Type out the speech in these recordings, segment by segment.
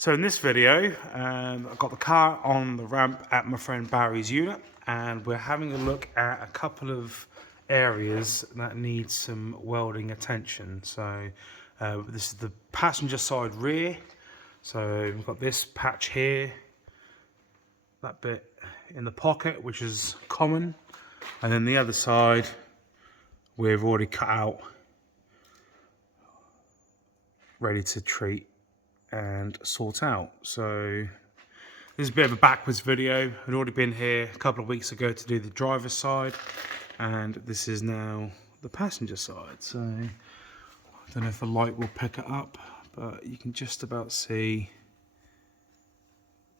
So in this video, I've got the car on the ramp at my friend Barry's unit, and we're having a look at a couple of areas that need some welding attention. So this is the passenger side rear. So we've got this patch here, that bit in the pocket, which is common, and then the other side we've already cut out, ready to treat and sort out. So this is a bit of a backwards video. I'd already been here a couple of weeks ago to do the driver's side, and this is now the passenger side. So I don't know if the light will pick it up, but you can just about see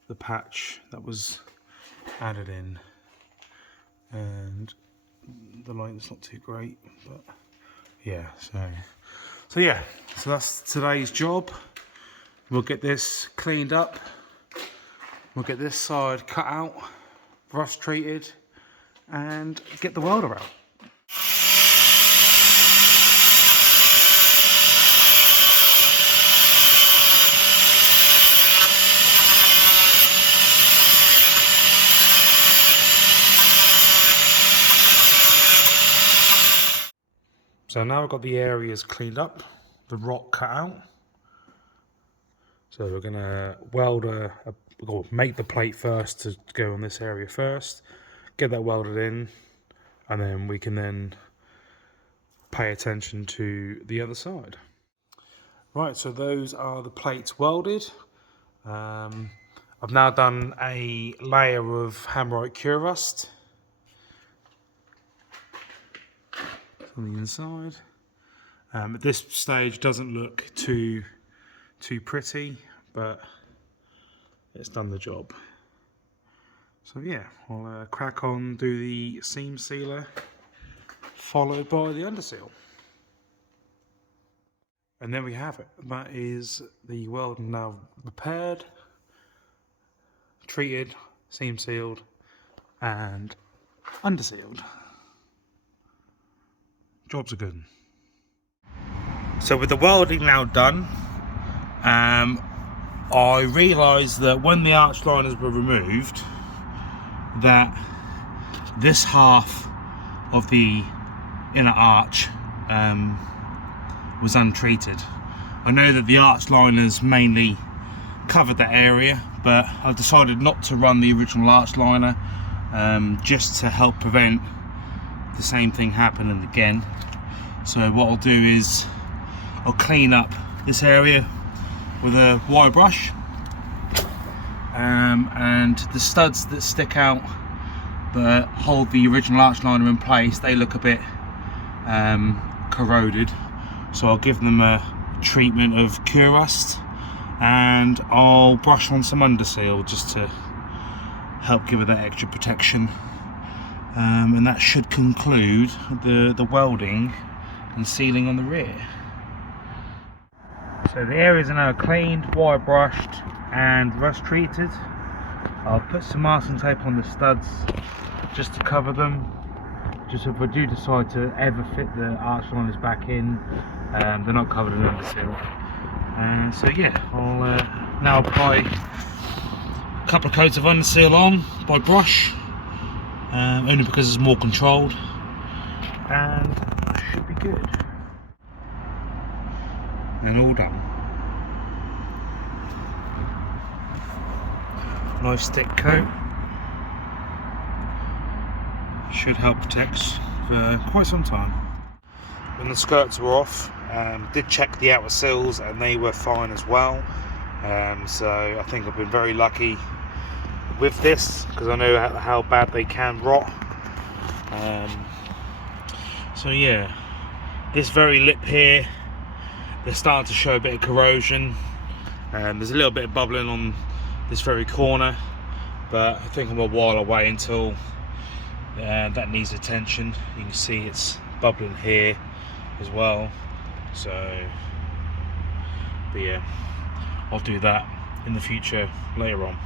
the patch that was added in, and the light is not too great, but yeah, so that's today's job. We'll get this cleaned up, we'll get this side cut out, rust treated, and get the welder out. So now I've got the areas cleaned up, the rock cut out. So we're gonna weld or make the plate first to go on this area first, get that welded in, and then we can then pay attention to the other side. Right, so those are the plates welded. I've now done a layer of hammerite cure rust on the inside. At this stage doesn't look too pretty, but it's done the job. So yeah, I'll crack on, do the seam sealer, followed by the underseal. And there we have it. That is the welding now repaired, treated, seam sealed, and undersealed. Jobs are good. So with the welding now done, I realised that when the arch liners were removed, that this half of the inner arch was untreated. I know that the arch liners mainly covered that area, but I've decided not to run the original arch liner just to help prevent the same thing happening again. So what I'll do is I'll clean up this area with a wire brush, and the studs that stick out that hold the original arch liner in place, they look a bit corroded, so I'll give them a treatment of cure rust, and I'll brush on some underseal just to help give it that extra protection, and that should conclude the welding and sealing on the rear. So the areas are now cleaned, wire brushed, and rust treated. I'll put some masking tape on the studs just to cover them, just if I do decide to ever fit the arch liners back in, they're not covered in underseal. So yeah, I'll now apply a couple of coats of underseal on by brush, only because it's more controlled, and that should be good. And all done. Nice thick coat. Should help protect for quite some time. When the skirts were off, did check the outer sills and they were fine as well. So I think I've been very lucky with this, because I know how bad they can rot. So yeah, this very lip here, they're starting to show a bit of corrosion. There's a little bit of bubbling on this very corner, but I think I'm a while away until that needs attention. You can see it's bubbling here as well. So, but yeah, I'll do that in the future later on.